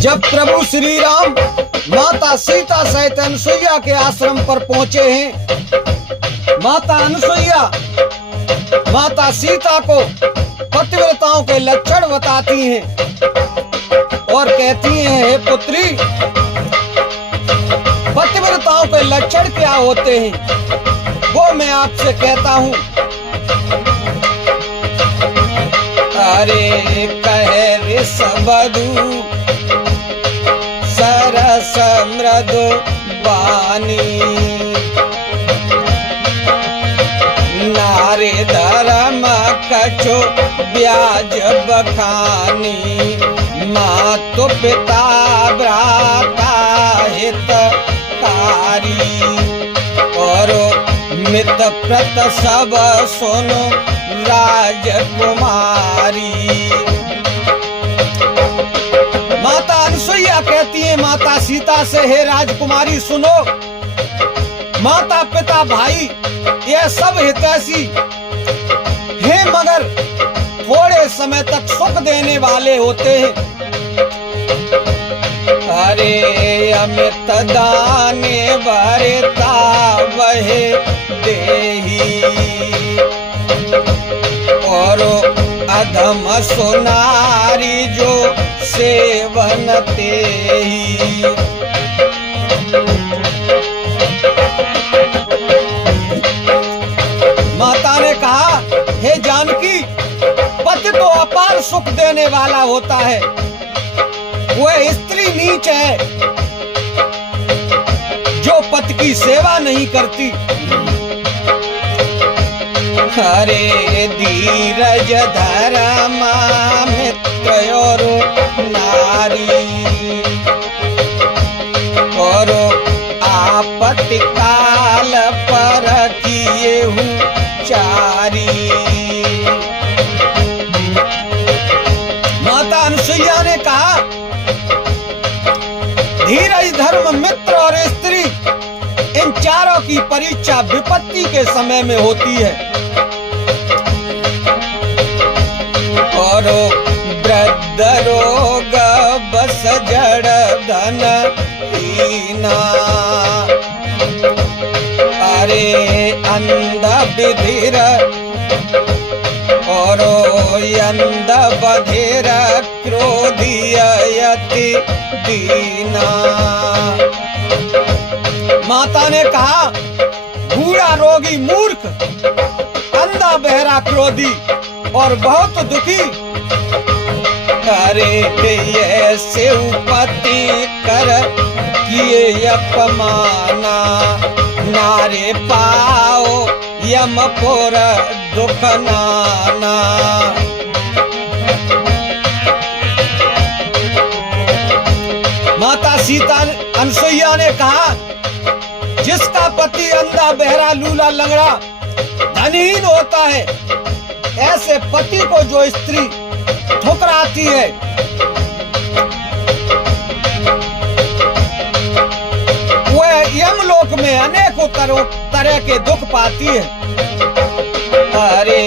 जब प्रभु श्री राम माता सीता सहित अनुसुईया के आश्रम पर पहुंचे हैं, माता अनुसुईया माता सीता को पतिव्रताओं के लक्षण बताती हैं और कहती हैं, हे पुत्री, पतिव्रताओं के लक्षण क्या होते हैं वो मैं आपसे कहता हूं। अरे कहे ऋषवधू सरस मृदु वाणी, नारी धर्म कछु ब्याज बखानी, मातु पिता भ्राता हितकारी, और मित प्रत सब सुनो राजकुमारी। माता अनुसुईया कहती है माता सीता से, हे राजकुमारी सुनो, माता पिता भाई यह सब हितैषी हैं, मगर थोड़े समय तक सुख देने वाले होते हैं। अरे अमित दाने भरता वह देही, और अधम सुनारी जो सेवन तेही। माता ने कहा, हे जानकी, पति तो अपार सुख देने वाला होता है, वह स्त्री नीच है जो पति की सेवा नहीं करती। हरे धीरज धर्म मित्र और नारी, और आपत्ति काल पर किए हूँ चारी। माता अनुसुईया ने कहा, धीरज धर्म मित्र और स्त्री, इन चारों की परीक्षा विपत्ति के समय में होती है। और वृद्ध रोग बस जड़ धन हीना, अरे अंध विधिर और अंध बधिर क्रोधी यति दीना। माता ने कहा, बूढ़ा रोगी मूर्ख, अंधा बहरा क्रोधी और बहुत दुखी, करे ये शिवपति कर किए अपमाना, नारे पाओ यमपुर दुख नाना। माता सीता अनुसुईया ने कहा, जिसका पति अंधा बहरा लूला लंगड़ा धनहीन होता है, ऐसे पति को जो स्त्री ठुकराती है, वह यमलोक में अनेकों तरह के दुख पाती है। अरे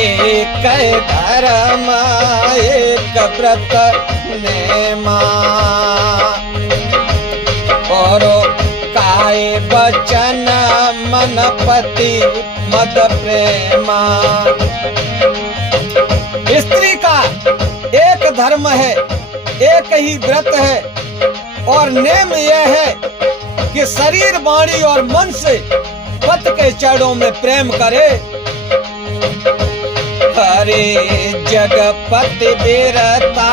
एक धर्म एक व्रत नेमा, और काय बचन मन पति मद प्रेमा। स्त्री का एक धर्म है, एक ही व्रत है, और नेम यह है कि शरीर वाणी और मन से पति के चरणों में प्रेम करे। हरे जगपति बिरता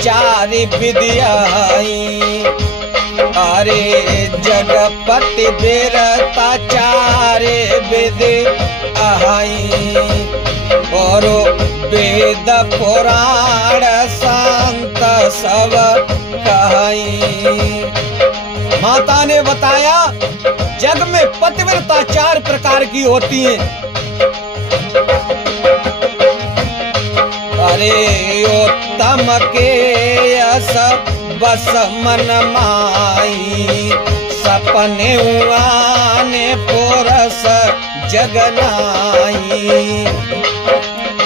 चारि विद्याई, अरे जगपति बिरता चारे विधि आहाई, और वेद पुराण संत सब कहाई। माता ने बताया, जग में पतिव्रता 4 प्रकार की होती हैं। अरे उत्तम के यस बस मन माई, सपने आने पुरस जगनाई।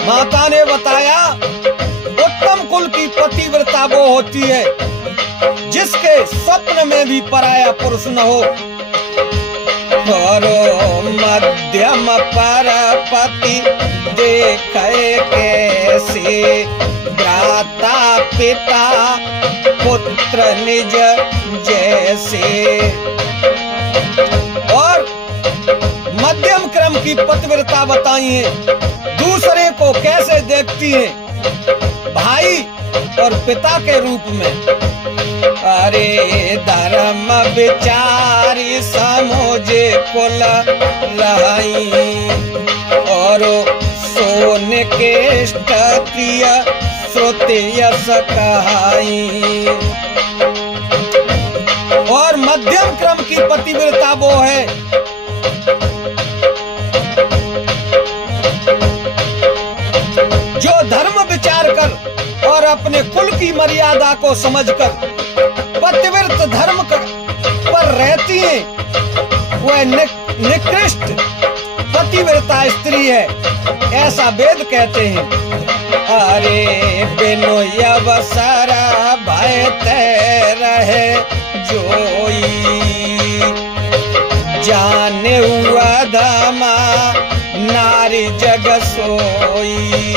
माता ने बताया, उत्तम कुल की पतिव्रता पतिव्रता वो होती है जिसके स्वप्न में भी पराया पुरुष न हो। करो मध्यम पर पति देखे कैसे, भ्राता पिता पुत्र निज जैसे। और मध्यम क्रम की पतिव्रता बताई है, दूसरे को कैसे देखती है, भाई और पिता के रूप में। अरे धर्म विचारी समोजे कुल रहाई, और सोन के प्रिय श्रुति यश कहाई। और मध्यम क्रम की पतिव्रता वो है जो धर्म विचार कर और अपने कुल की मर्यादा को समझकर पतिव्रत धर्म पर रहती है, वह निकृष्ट पतिव्रता स्त्री है, ऐसा वेद कहते हैं। अरे बिनु अवसर भय तय रहे जोई, जाने हुआ धमा नारी जग सोई।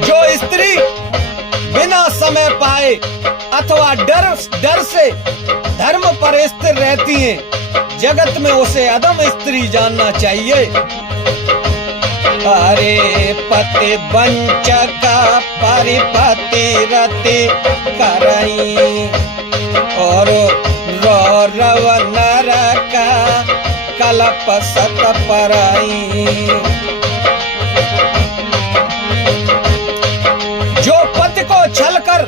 जो स्त्री बिना समय पाए अथवा डर से धर्म पर स्थिर रहती है, जगत में उसे अधम स्त्री जानना चाहिए। अरे पति वंचक परिपति रति करई, और रौरव नरक कलप सत परई। जो पति को छलकर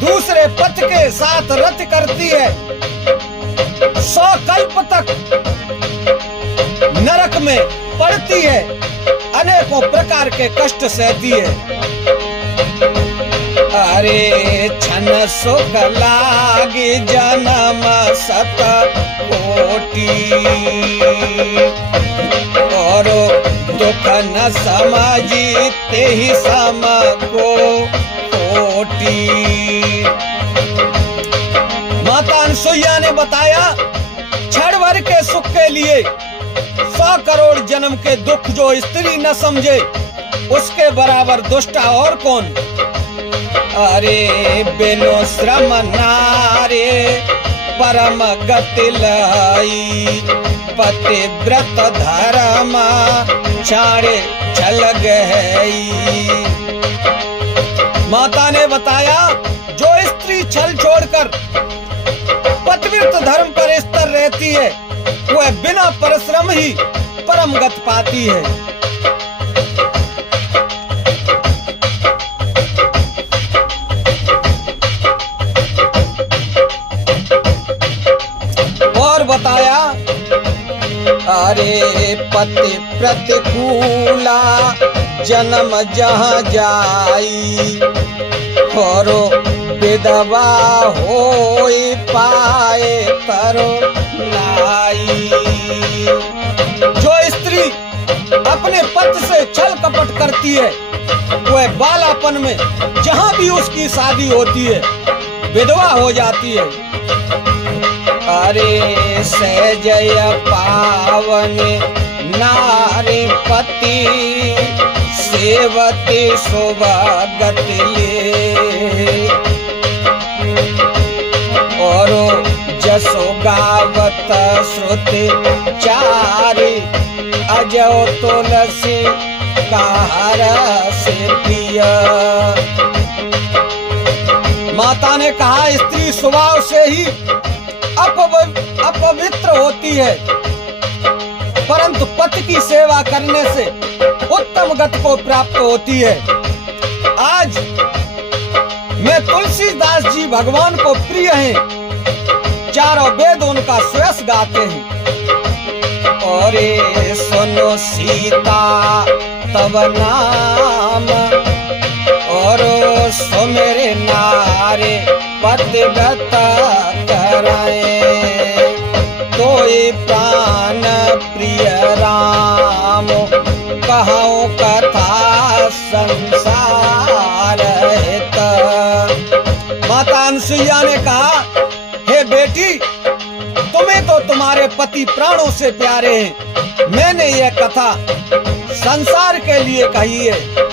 दूसरे पति के साथ रति करती है, 100 कल्प तक नरक में पड़ती है, अनेकों प्रकार के कष्ट सहती है। अरे छन सुख लागी जन्म सत कोटि, और दुख न समझी ते ही सम को कोटि। माता अनसुईया ने बताया, क्षण भर के सुख के लिए 100 करोड़ जन्म के दुख जो स्त्री न समझे, उसके बराबर दुष्टा और कौन। अरे बिनु श्रम नारे परम गति लाई, पतिव्रत धर्म छाड़े छल गई। माता ने बताया, जो स्त्री छल छोड़कर पतिव्रत धर्म पर स्थिर रहती है, वह बिना परिश्रम ही परम गति पाती है। और बताया, अरे पति प्रतिकूला जन्म जहाँ जाई, करो विधवा होई पाए तरो लाई। जो स्त्री अपने पति से छल कपट करती है, वह बालापन में जहाँ भी उसकी शादी होती है, विधवा हो जाती है। अरे सहजय पावन नारी पति, सेवती शोभागति ले, और जसो गावत श्रुति चारी, अजो तुलसी कार से पिय। माता ने कहा, स्त्री स्वभाव से ही अपवित्र होती है, परंतु पति की सेवा करने से उत्तम गति को प्राप्त होती है। आज मैं तुलसीदास जी भगवान को प्रिय हैं, चारों वेद उनका श्रेष्ठ गाते हैं। और सुनो सीता तब नाम, और सुमेरे नारे पतिव्रत कराए, तोई प्राण प्रिय राम, कहूँ कथा संसार हित। अनसुईया ने कहा, हे बेटी, तुम्हें तो तुम्हारे पति प्राणों से प्यारे हैं। मैंने यह कथा संसार के लिए कही है।